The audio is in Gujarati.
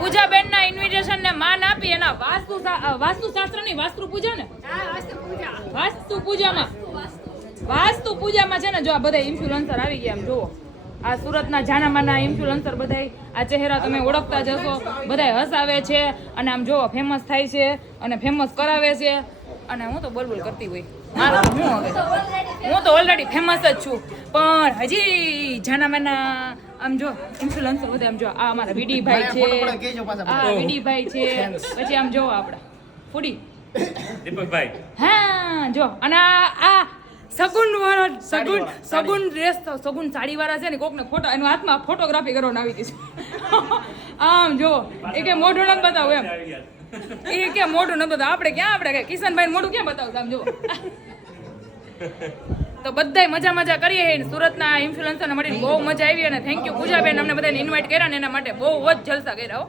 પૂજાબેન ના ઇન્વિટેશન ને માન આપી એના વાસ્તુશાસ્ત્ર ની વાસ્તુ પૂજા ને વાસ્તુ પૂજામાં છે ને જો આ બધા ઇન્ફ્લુએન્સર આવી ગયા. આમ જુઓ આ સુરતના જાનામાના ઇન્ફ્લુએન્સર બધા આ ચહેરા તમે ઓળખતા જશો. બધા હસાવે છે અને આમ જુઓ ફેમસ થાય છે અને ફેમસ કરાવે છે. અને હું તો બોલ કરતી હોય હું તો ઓલરેડી ફેમસ જ છું પણ હજી જાનામાના આમ જો ઇન્ફ્લુએન્સર બધા આમ જો આ અમારા વીડીભાઈ છે છે પછી આમ જો આપડા ફૂડી દીપકભાઈ હા જો અને આ સગુન ડ્રેસ સગુન સાડી વાળા છે ને કોકને ફોટો એનો હાથમાં ફોટોગ્રાફી કરવાનું આવી ગઈ છે આમ જો એ કે મોઢું નથી બતાવું એમ એ કે મોઢું નથી બતાવું આપણે કિશનભાઈ મોઢું ક્યાં બતાવું આમ જો તો બધાય મજા કરીએ સુરતના ઇન્ફ્લુએન્સરને મળીને બહુ મજા આવી અને થેન્ક યુ પૂજાબેન અમને બધાને ઇન્વાઇટ કર્યા ને એના માટે બહુ જ જલસા કર્યા હો.